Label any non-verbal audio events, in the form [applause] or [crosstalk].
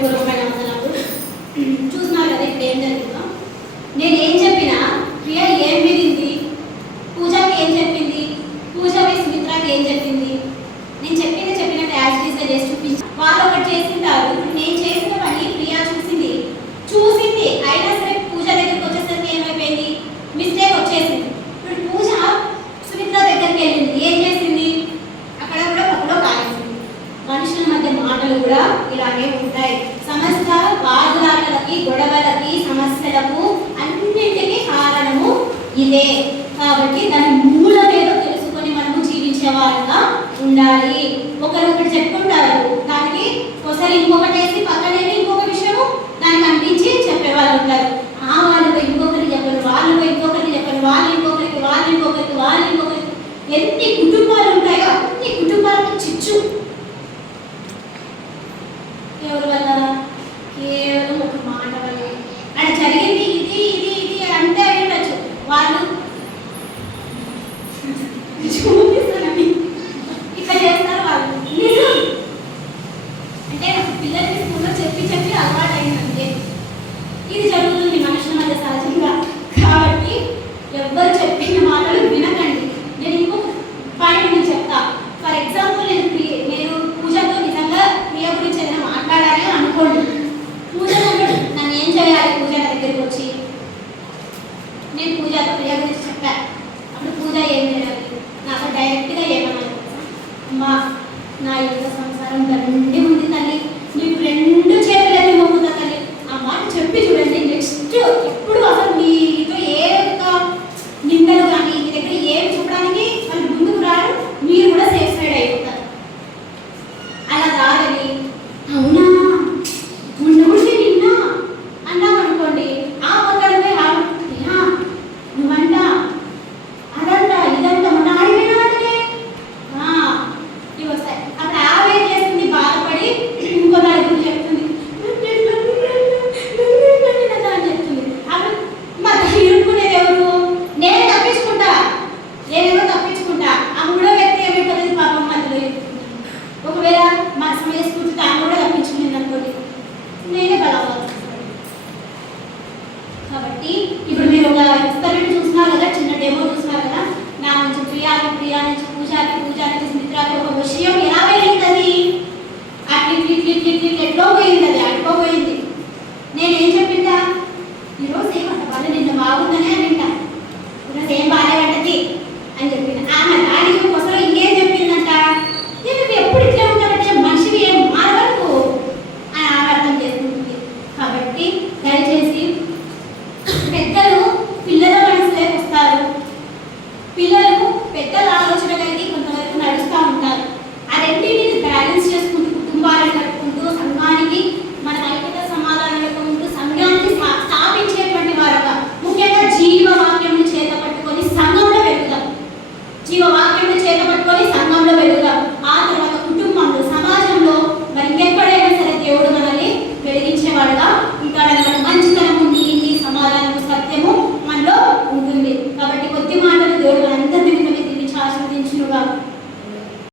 పూర్వమైన ఏం జరిగిందో నేను ఏం చెప్పినా ప్రియ ఏం వినింది పూజకి ఏం చెప్పింది పూజ సుమిత్రకి ఏం చెప్పింది నేను చెప్పింది చెప్పినట్టు చేసి చూపించి వాళ్ళు ఒకటి నేను చేసిన పని ప్రియా చూసింది చూసింది. అయినా సరే పూజ దగ్గరికి వచ్చేసరికి ఏమైపోయింది? మిస్టేక్ కారణాలు కూడా ఇలానే ఉంటాయి. సమస్త బాధలాటలకి గొడవలకి సమస్యలకు అన్నింటికి కారణము ఇదే. కాబట్టి దాని మూలమేదో తెలుసుకొని మనము జీవించేవారుగా ఉండాలి. ఒకరు ఒకటి చెప్పుకుంటారు దానికి ఒకసారి ఇంకొకటి వేసి పక్కనే ఇంకొక విషయము దానికి అనిపించి చెప్పేవాళ్ళు ఉంటారు. ఆ వాళ్ళు ఇంకొకరికి చెప్పరు వాళ్ళు ఇంకొకరికి చెప్పరు వాళ్ళు ఇంకొకరికి వాళ్ళు ఇంకొకరికి వాళ్ళు ఇంకొకరికి. ఎన్ని కుటుంబాలు ఉంటాయో అన్ని కుటుంబాలకు చిచ్చు. కేవలం ఒక మాట వల్లే. జరిగింది ఇది ఇది ఇది అంటే అయ్యుండొచ్చు వాళ్ళు [laughs] నా యొక్క సంసారం ధరించి